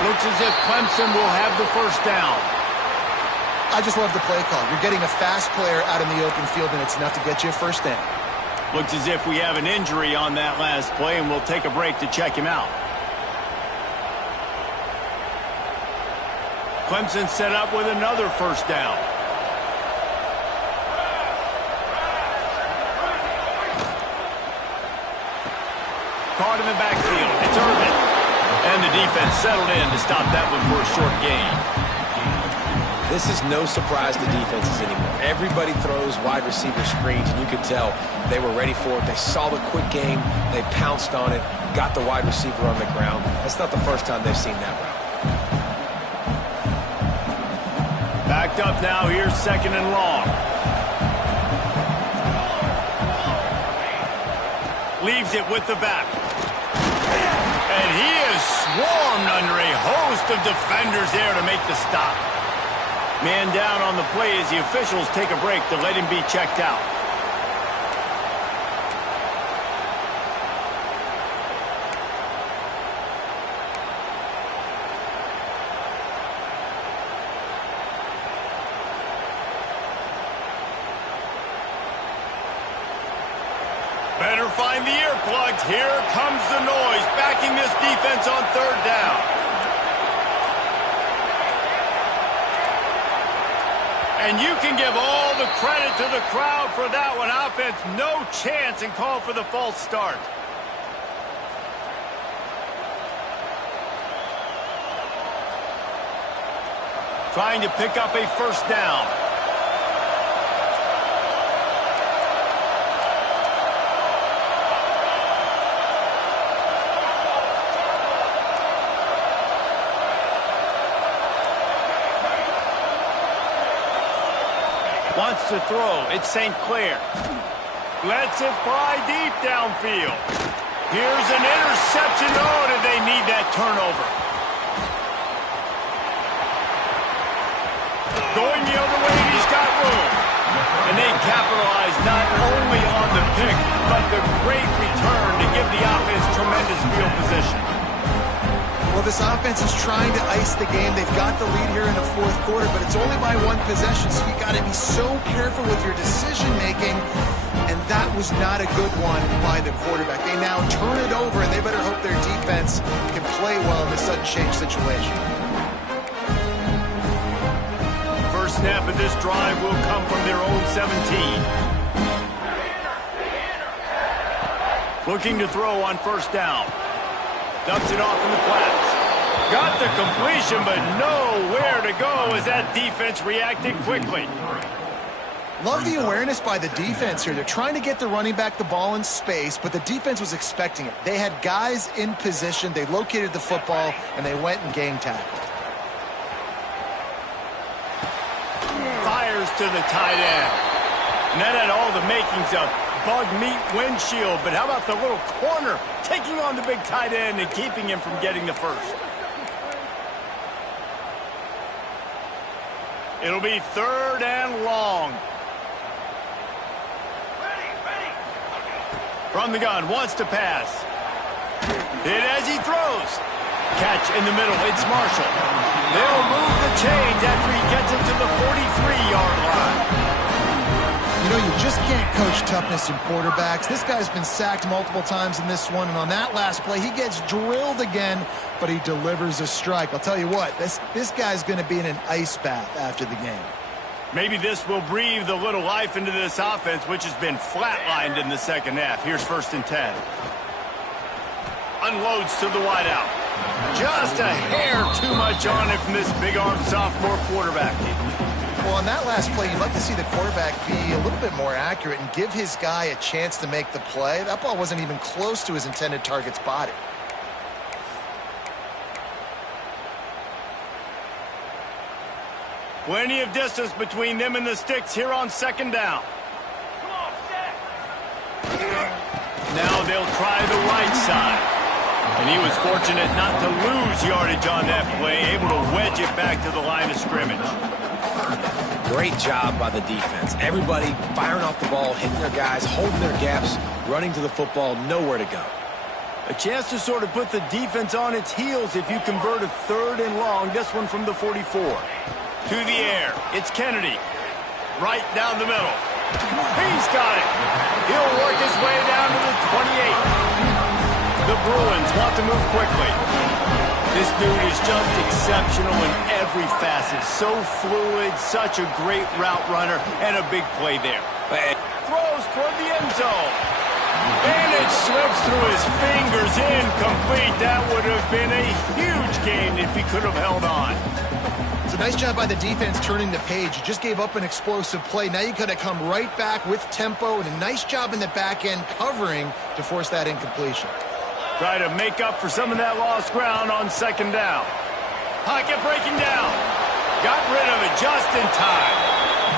Looks as if Clemson will have the 1st down. I just love the play call. You're getting a fast player out in the open field, and it's enough to get you a 1st down. Looks as if we have an injury on that last play, and we'll take a break to check him out. Clemson set up with another 1st down. Caught in the backfield. It's Irvin. And the defense settled in to stop that one for a short gain. This is no surprise to defenses anymore. Everybody throws wide receiver screens, and you can tell they were ready for it. They saw the quick game. They pounced on it, got the wide receiver on the ground. That's not the first time they've seen that route. Backed up now. Here's 2nd and long. Leaves it with the back. And he is swarmed under a host of defenders there to make the stop. Man down on the play as the officials take a break to let him be checked out. Better find the earplugs. Here comes the noise, backing this defense on third down. And you can give all the credit to the crowd for that one. Offense, no chance, and call for the false start. Trying to pick up a first down. Wants to throw. It's St. Clair. Lets it fly deep downfield. Here's an interception. Oh, did they need that turnover? Going the other way, he's got room. And they capitalize not only on the pick, but the great return to give the offense tremendous field position. Well, this offense is trying to ice the game. They've got the lead here in the fourth quarter, but it's only by one possession, so you got to be so careful with your decision-making, and that was not a good one by the quarterback. They now turn it over, and they better hope their defense can play well in this sudden change situation. First snap of this drive will come from their own 17. Looking to throw on first down. Dumps it off in the flats. Got the completion, but nowhere to go as that defense reacted quickly. Love the awareness by the defense here. They're trying to get the running back the ball in space, but the defense was expecting it. They had guys in position. They located the football, and they went and game tackled. Fires to the tight end. And that had all the makings of bug meat windshield, but how about the little corner taking on the big tight end and keeping him from getting the first? It'll be third and long. From the gun, wants to pass. Hit as he throws. Catch in the middle, it's Marshall. They'll move the chains after he gets it to the 43-yard line. You know, you just can't coach toughness in quarterbacks. This guy's been sacked multiple times in this one, and on that last play, he gets drilled again, but he delivers a strike. I'll tell you what, this guy's going to be in an ice bath after the game. Maybe this will breathe a little life into this offense, which has been flatlined in the second half. Here's 1st and 10. Unloads to the wideout. Just a hair too much on it from this big-armed sophomore quarterback. Well, on that last play, you'd like to see the quarterback be a little bit more accurate and give his guy a chance to make the play. That ball wasn't even close to his intended target's body. Plenty of distance between them and the sticks here on second down. Now they'll try the right side. And he was fortunate not to lose yardage on that play, able to wedge it back to the line of scrimmage. Great job by the defense. Everybody firing off the ball, hitting their guys, holding their gaps, running to the football, nowhere to go. A chance to sort of put the defense on its heels if you convert a third and long. This one from the 44. To the air. It's Kennedy. Right down the middle. He's got it. He'll work his way down to the 28. The Bruins want to move quickly. This dude is just exceptional in every facet. So fluid, such a great route runner, and a big play there. Throws toward the end zone. And it slips through his fingers, incomplete. That would have been a huge gain if he could have held on. It's a nice job by the defense turning the page. You just gave up an explosive play. Now you got to come right back with tempo, and a nice job in the back end covering to force that incompletion. Try to make up for some of that lost ground on second down. Pocket breaking down. Got rid of it just in time.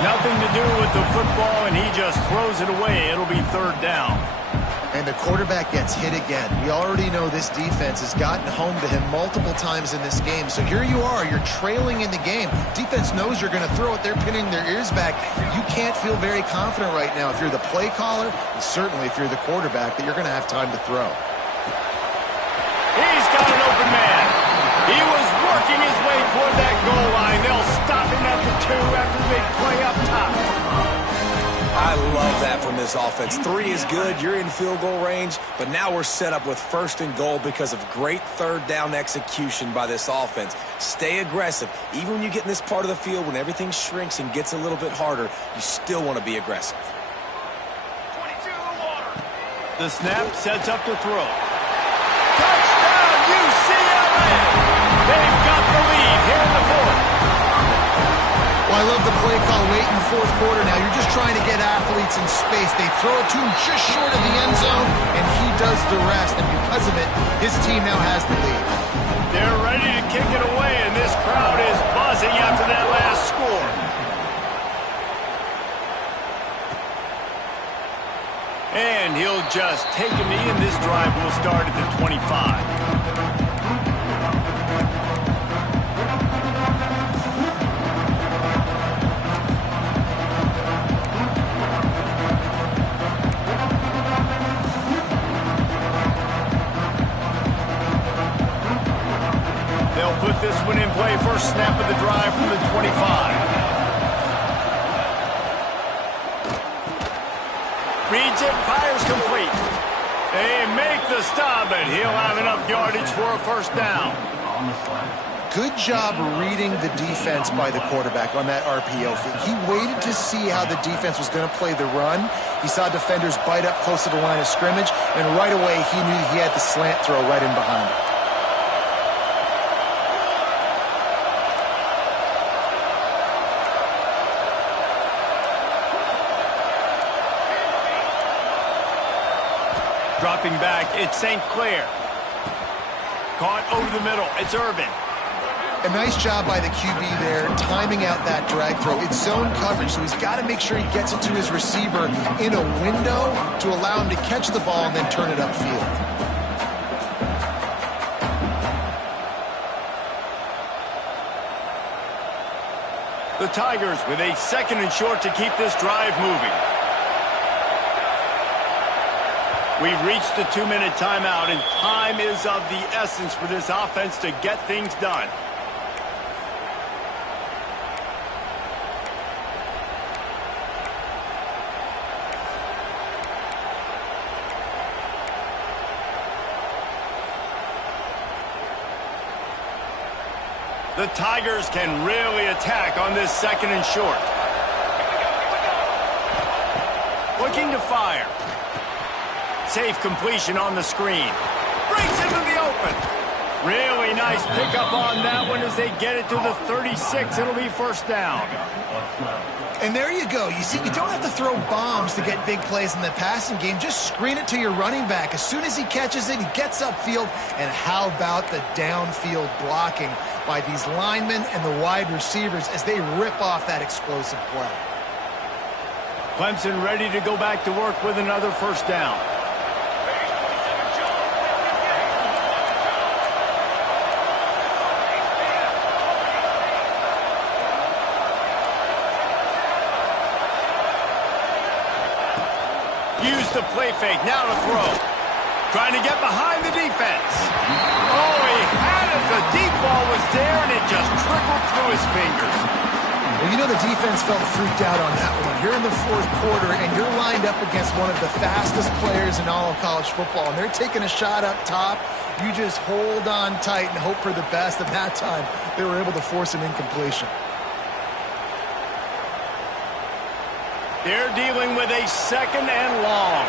Nothing to do with the football, and he just throws it away. It'll be third down. And the quarterback gets hit again. We already know this defense has gotten home to him multiple times in this game. So here you are, you're trailing in the game. Defense knows you're going to throw it. They're pinning their ears back. You can't feel very confident right now if you're the play caller, and certainly if you're the quarterback, that you're going to have time to throw. He's got an open man. He was working his way toward that goal line. They'll stop him at the 2 after the big play up top. I love that from this offense. 3 is good. You're in field goal range, but now we're set up with 1st and goal because of great third down execution by this offense. Stay aggressive. Even when you get in this part of the field, when everything shrinks and gets a little bit harder, you still want to be aggressive. The snap sets up to throw. Touchdown, UCLA! They've got the lead here in the 4th. Well, I love the play call late in the 4th quarter now. You're just trying to get athletes in space. They throw it to him just short of the end zone, and he does the rest. And because of it, his team now has the lead. They're ready to kick it away, and this crowd is buzzing after that last score. And he'll just take a knee, and this drive will start at the 25. They'll put this one in play. First snap of the drive from the 25. Reads it, fires complete. They make the stop, and he'll have enough yardage for a first down. Good job reading the defense by the quarterback on that RPO feed. He waited to see how the defense was going to play the run. He saw defenders bite up close to the line of scrimmage, and right away he knew he had the slant throw right in behind him. Dropping back, it's St. Clair. Caught over the middle, it's Irvin. A nice job by the QB there, timing out that drag throw. It's zone coverage, so he's got to make sure he gets it to his receiver in a window to allow him to catch the ball and then turn it upfield. The Tigers with a 2nd and short to keep this drive moving. We've reached the 2-minute timeout, and time is of the essence for this offense to get things done. The Tigers can really attack on this 2nd and short. Looking to fire. Safe completion on the screen. Brings him to the open. Really nice pickup on that one as they get it to the 36. It'll be first down. And there you go. You see, you don't have to throw bombs to get big plays in the passing game. Just screen it to your running back. As soon as he catches it, he gets upfield. And how about the downfield blocking by these linemen and the wide receivers as they rip off that explosive play. Clemson ready to go back to work with another first down. Use the play fake, now to throw. Trying to get behind the defense. Oh, he had it. The deep ball was there, and it just trickled through his fingers. Well, you know the defense felt freaked out on that one. You're in the 4th quarter, and you're lined up against one of the fastest players in all of college football, and they're taking a shot up top. You just hold on tight and hope for the best. At that time, they were able to force an incompletion. They're dealing with a 2nd and long.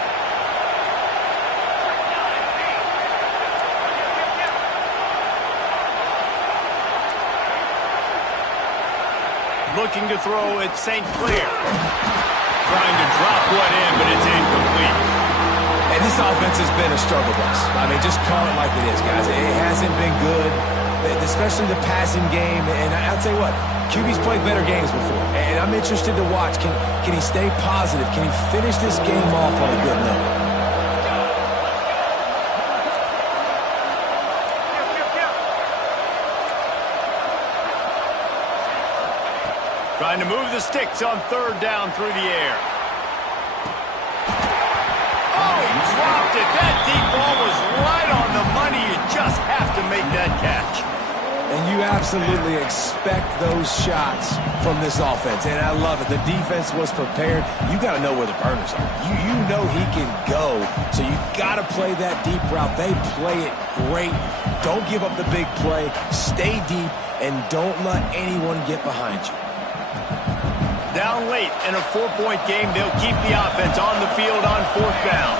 Looking to throw at St. Clair. Trying to drop one in, but it's incomplete. And this offense has been a struggle bus. I mean, just call it like it is, guys. It hasn't been good, especially the passing game. And I'll tell you what, QB's played better games before. And I'm interested to watch. Can he stay positive? Can he finish this game off on a good note? Trying to move the sticks on third down through the air. Oh, he dropped it. That deep ball was right on the money. You just have to make that catch. And you absolutely expect those shots from this offense. And I love it. The defense was prepared. You got to know where the burners are. You know he can go. So you got to play that deep route. They play it great. Don't give up the big play. Stay deep and don't let anyone get behind you. Down late in a 4-point game, they'll keep the offense on the field on fourth down.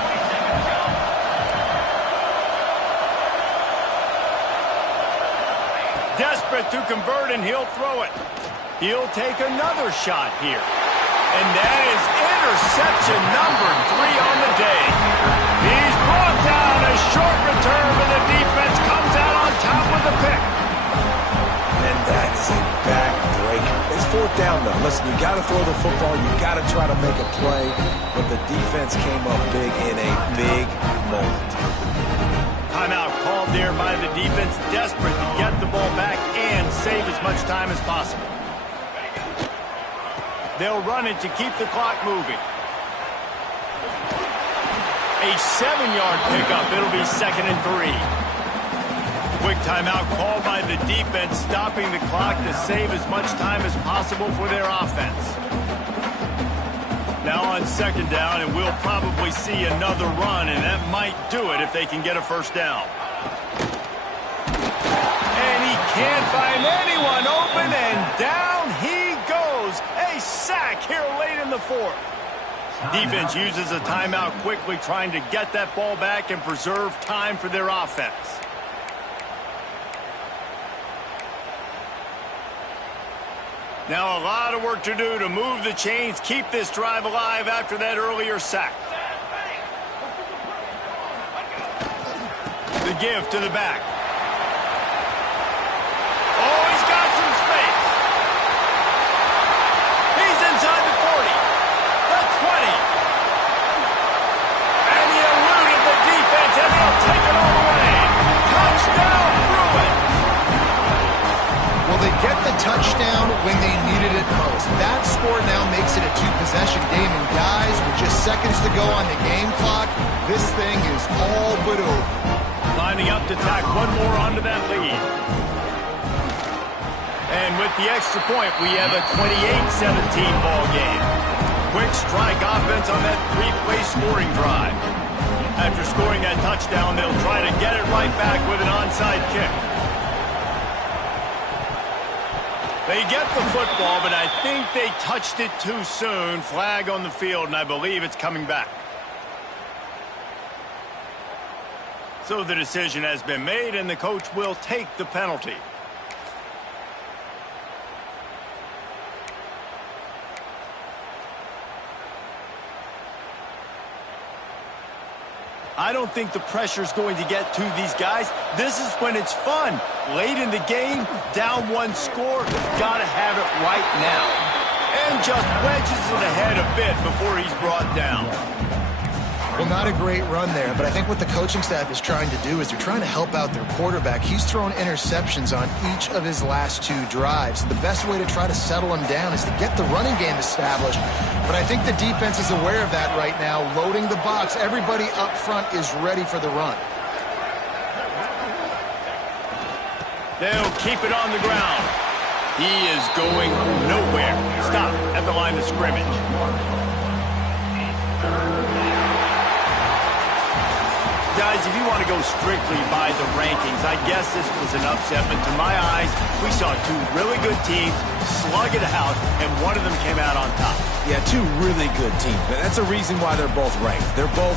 Desperate to convert, and he'll throw it. He'll take another shot here. And that is interception number 3 on the day. He's brought down. A short return, but the defense comes out on top with the pick. And that is a backbreaker. It's fourth down, though. Listen, you got to throw the football. You got to try to make a play. But the defense came up big in a big moment. Timeout called there by the defense, desperate to get the ball back and save as much time as possible. They'll run it to keep the clock moving. A 7-yard pickup. It'll be 2nd and 3. Quick timeout called by the defense, stopping the clock to save as much time as possible for their offense. Now on 2nd down, and we'll probably see another run, and that might do it if they can get a first down. And he can't find anyone open, and down he goes. A sack here late in the 4th. Defense uses a timeout quickly, trying to get that ball back and preserve time for their offense. Now a lot of work to do to move the chains, keep this drive alive after that earlier sack. The give to the back. Oh, he's got some space. He's inside the 40, the 20. And he eluded the defense, and they'll take it all the way. Touchdown, Bruin. Well, they get the touchdown when they needed it most. That score now makes it a 2-possession game, and guys, with just seconds to go on the game clock, this thing is all but over. Lining up to tack one more onto that lead. And with the extra point, we have a 28-17 ball game. Quick strike offense on that 3-play scoring drive. After scoring that touchdown, they'll try to get it right back with an onside kick. They get the football, but I think they touched it too soon. Flag on the field, and I believe it's coming back. So the decision has been made, and the coach will take the penalty. I don't think the pressure's going to get to these guys. This is when it's fun. Late in the game, down one score, gotta have it right now. And just wedges it ahead a bit before he's brought down. Well, not a great run there, but I think what the coaching staff is trying to do is they're trying to help out their quarterback. He's thrown interceptions on each of his last 2 drives. The best way to try to settle him down is to get the running game established. But I think the defense is aware of that right now, loading the box. Everybody up front is ready for the run. They'll keep it on the ground. He is going nowhere. Stop at the line of scrimmage. Guys, if you want to go strictly by the rankings, I guess this was an upset, but to my eyes, we saw 2 really good teams slug it out, and one of them came out on top. Yeah, 2 really good teams, but that's a reason why they're both ranked. They're both